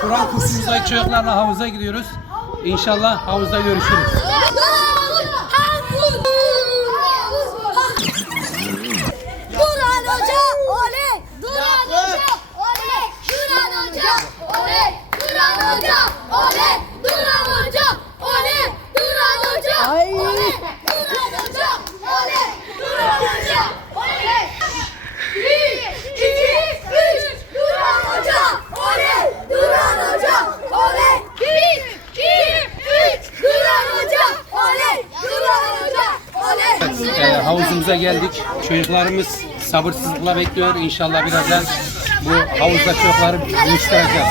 Kur'an kursumuzdaki çocuklarla havuza gidiyoruz. İnşallah havuzda görüşürüz. Duran Hoca oley! Duran Hoca oley! Duran Hoca oley! Duran Hoca oley! Duran Hoca oley! Duran Hoca oley! Duran Hoca oley! Duran Hoca oley! Bir, iki, üç! Duran Hoca oley! Duran Hoca oley! Bir, iki, üç! Duran Hoca oley! Duran Hoca Ee, havuzumuza geldik. Çocuklarımız sabırsızlıkla bekliyor. İnşallah birazdan bu havuzda çocukları buluşturacağız.